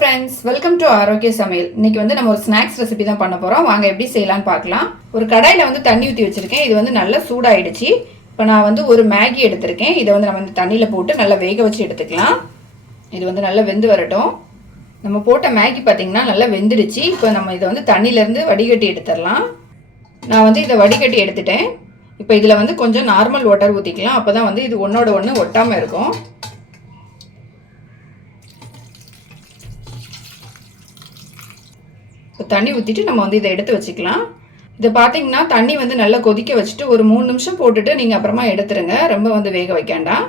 friends, welcome to ஆரோக்கிய சமையல். இன்னைக்கு வந்து நம்ம ஒரு ஸ்நாக்ஸ் ரெசிபி தான் பண்ண போறோம். வாங்க எப்படி செய்யலாம்னு பார்க்கலாம். ஒரு கடாயில வந்து தண்ணி ஊத்தி வச்சிருக்கேன். இது வந்து நல்லா சூடாயிடுச்சு. இப்போ நான் வந்து ஒரு மேகி எடுத்திருக்கேன். இதை வந்து நம்ம இந்த தண்ணியில போட்டு நல்லா வேக வச்சு எடுத்துக்கலாம். இது வந்து நல்லா வெந்து வரட்டும். நம்ம போட்ட மேகி பார்த்தீங்கன்னா நல்லா வெந்துடுச்சு. இப்போ நம்ம இதை வந்து தண்ணியில இருந்து வடிகட்டி எடுத்துடலாம். நான் வந்து இதை வடிகட்டி எடுத்துட்டேன். இப்போ இதில் வந்து கொஞ்சம் நார்மல் வாட்டர் ஊற்றிக்கலாம். அப்போ தான் வந்து இது ஒன்றோட ஒன்று ஒட்டாமல் இருக்கும். தண்ணி ஊற்றிட்டு நம்ம வந்து இதை எடுத்து வச்சுக்கலாம். இதை பார்த்தீங்கன்னா தண்ணி வந்து நல்லா கொதிக்க வச்சுட்டு ஒரு 3 நிமிஷம் போட்டுட்டு நீங்கள் அப்புறமா எடுத்துருங்க. ரொம்ப வந்து வேக வைக்காண்டாம்.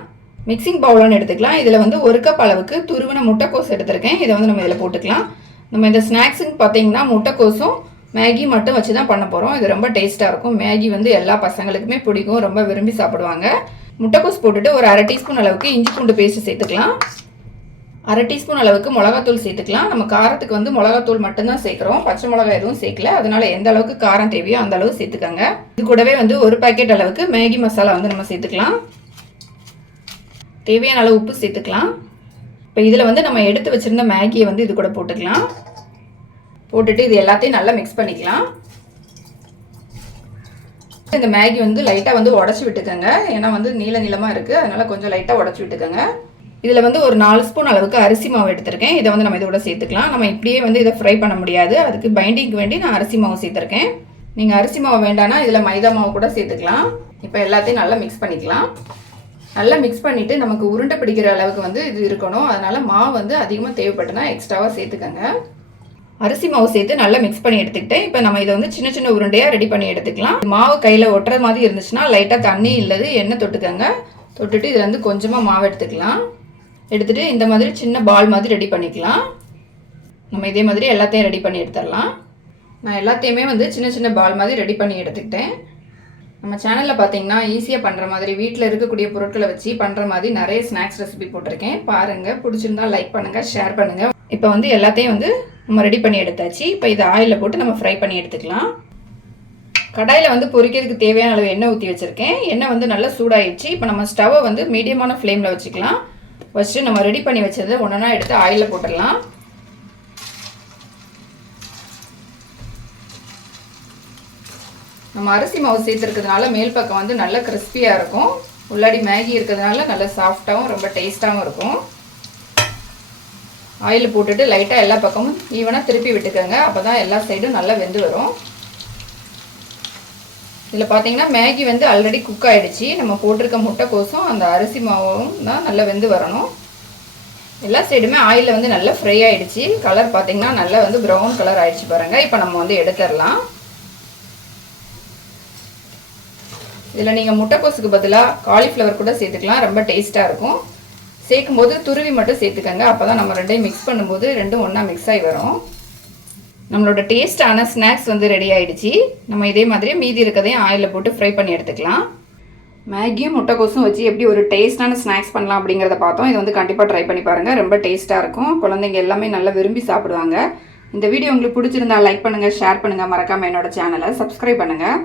மிக்சிங் பவுலான்னு எடுத்துக்கலாம். இதில் வந்து 1 கப் அளவுக்கு துருவின முட்டைக்கோஸ் எடுத்திருக்கேன். இதை வந்து நம்ம இதில் போட்டுக்கலாம். நம்ம இந்த ஸ்நாக்ஸுன்னு பார்த்தீங்கன்னா முட்டைக்கோஸும் மேகி மட்டும் வச்சு தான் பண்ண போகிறோம். இது ரொம்ப டேஸ்ட்டாக இருக்கும். மேகி வந்து எல்லா பசங்களுக்குமே பிடிக்கும், ரொம்ப விரும்பி சாப்பிடுவாங்க. முட்டைக்கோஸ் போட்டுட்டு ஒரு 1/2 டீஸ்பூன் அளவுக்கு இஞ்சி பூண்டு பேஸ்ட் சேர்த்துக்கலாம். 1/2 டீஸ்பூன் அளவுக்கு மிளகாத்தூள் சேர்த்துக்கலாம். நம்ம காரத்துக்கு வந்து மிளகாத்தூள் மட்டும்தான் சேர்க்குறோம், பச்சை மிளகாய் எதுவும் சேர்க்கல. அதனால எந்த அளவுக்கு காரம் தேவையோ அந்த அளவு சேர்த்துக்கோங்க. இது கூடவே வந்து 1 பாக்கெட் அளவுக்கு மேகி மசாலா வந்து நம்ம சேர்த்துக்கலாம். தேவையான அளவு உப்பு சேர்த்துக்கலாம். இப்போ இதில் வந்து நம்ம எடுத்து வச்சிருந்த மேகியை வந்து இது கூட போட்டுக்கலாம். போட்டுட்டு இது எல்லாத்தையும் நல்லா மிக்ஸ் பண்ணிக்கலாம். இந்த மேகி வந்து லைட்டாக வந்து உடச்சி விட்டுக்கோங்க. ஏன்னா வந்து நீளமாக இருக்குது, அதனால கொஞ்சம் லைட்டாக உடச்சி விட்டுக்கோங்க. இதில் வந்து ஒரு 4 ஸ்பூன் அளவுக்கு அரிசி மாவு எடுத்திருக்கேன். இதை வந்து நம்ம இதோட சேர்த்துக்கலாம். நம்ம இப்படியே வந்து இதை ஃப்ரை பண்ண முடியாது, அதுக்கு பைண்டிங்க்கு வேண்டி நான் அரிசி மாவு சேர்த்துருக்கேன். நீங்கள் அரிசி மாவு வேண்டானா இதில் மைதா மாவு கூட சேர்த்துக்கலாம். இப்போ எல்லாத்தையும் நல்லா மிக்ஸ் பண்ணிக்கலாம். நல்லா மிக்ஸ் பண்ணிவிட்டு நமக்கு உருண்டை பிடிக்கிற அளவுக்கு வந்து இது இருக்கணும். அதனால் மாவு வந்து அதிகமாக தேவைப்பட்டுனா எக்ஸ்ட்ராவாக சேர்த்துக்கோங்க. அரிசி மாவு சேர்த்து நல்லா மிக்ஸ் பண்ணி எடுத்துக்கிட்டேன். இப்போ நம்ம இதை வந்து சின்ன சின்ன உருண்டையாக ரெடி பண்ணி எடுத்துக்கலாம். மாவு கையில் ஒட்டுற மாதிரி இருந்துச்சுன்னா லைட்டாக தண்ணி இல்லது எண்ணெய் தொட்டுக்கோங்க. தொட்டுட்டு இதில் வந்து கொஞ்சமாக மாவு எடுத்துக்கலாம். எடுத்துகிட்டு இந்த மாதிரி சின்ன பால் மாதிரி ரெடி பண்ணிக்கலாம். நம்ம இதே மாதிரி எல்லாத்தையும் ரெடி பண்ணி எடுத்துடலாம். நான் எல்லாத்தையுமே வந்து சின்ன சின்ன பால் மாதிரி ரெடி பண்ணி எடுத்துக்கிட்டேன். நம்ம சேனலில் பார்த்தீங்கன்னா ஈஸியாக பண்ணுற மாதிரி வீட்டில் இருக்கக்கூடிய பொருட்களை வச்சு பண்ணுற மாதிரி நிறைய ஸ்நாக்ஸ் ரெசிபி போட்டிருக்கேன். பாருங்கள், பிடிச்சிருந்தா லைக் பண்ணுங்கள், ஷேர் பண்ணுங்கள். இப்போ வந்து எல்லாத்தையும் வந்து நம்ம ரெடி பண்ணி எடுத்தாச்சு. இப்போ இதை ஆயிலில் போட்டு நம்ம ஃப்ரை பண்ணி எடுத்துக்கலாம். கடாயில் வந்து பொரிக்கிறதுக்கு தேவையான அளவு எண்ணெய் ஊற்றி வச்சுருக்கேன். எண்ணெய் வந்து நல்லா சூடாயிடுச்சு. இப்போ நம்ம ஸ்டவ்வை வந்து மீடியமான ஃப்ளேமில் வச்சுக்கலாம். வச்சுட்டு நம்ம ரெடி பண்ணி வச்சதை ஒன்றா எடுத்து ஆயிலில் போட்டுடலாம். நம்ம அரிசி மாவு சேர்த்துருக்கிறதுனால மேல் பக்கம் வந்து நல்லா கிறிஸ்பியாக இருக்கும். உள்ளாடி மேகி இருக்கிறதுனால நல்லா சாஃப்டாகவும் ரொம்ப டேஸ்ட்டாகவும் இருக்கும். ஆயில் போட்டுட்டு லைட்டாக எல்லா பக்கமும் ஈவனாக திருப்பி விட்டுக்கோங்க. அப்போ தான் எல்லா சைடும் நல்லா வெந்து வரும். இதில் பார்த்தீங்கன்னா மேகி வந்து ஆல்ரெடி குக் ஆகிடுச்சு. நம்ம போட்டிருக்க முட்டைக்கோசும் அந்த அரிசி மாவும் தான் நல்லா வெந்து வரணும். எல்லா சைடுமே ஆயிலில் வந்து நல்லா ஃப்ரை ஆகிடுச்சு. கலர் பார்த்தீங்கன்னா நல்லா வந்து ப்ரௌன் கலர் ஆகிடுச்சு பாருங்கள். இப்போ நம்ம வந்து எடுத்துடலாம். இதில் நீங்கள் முட்டைக்கோசுக்கு பதிலாக காலிஃப்ளவர் கூட சேர்த்துக்கலாம், ரொம்ப டேஸ்ட்டாக இருக்கும். சேர்க்கும் போது துருவி மட்டும் சேர்த்துக்கோங்க. அப்போ தான் நம்ம ரெண்டையும் மிக்ஸ் பண்ணும்போது ரெண்டும் ஒன்றா மிக்ஸ் ஆகி வரும். நம்மளோட டேஸ்டான ஸ்நாக்ஸ் வந்து ரெடி ஆகிடுச்சு. நம்ம இதே மாதிரி மீதி இருக்கதையும் ஆயிலில் போட்டு ஃப்ரை பண்ணி எடுத்துக்கலாம். மேகியும் முட்டைக்கோசும் வச்சு எப்படி ஒரு டேஸ்டான ஸ்நாக்ஸ் பண்ணலாம் அப்படிங்கிறத பார்த்தோம். இது வந்து கண்டிப்பாக ட்ரை பண்ணி பாருங்கள், ரொம்ப டேஸ்ட்டாக இருக்கும். குழந்தைங்க எல்லாமே நல்லா விரும்பி சாப்பிடுவாங்க. இந்த வீடியோ உங்களுக்கு பிடிச்சிருந்தா லைக் பண்ணுங்கள், ஷேர் பண்ணுங்கள், மறக்காமல் என்னோட சேனலை சப்ஸ்கிரைப் பண்ணுங்கள்.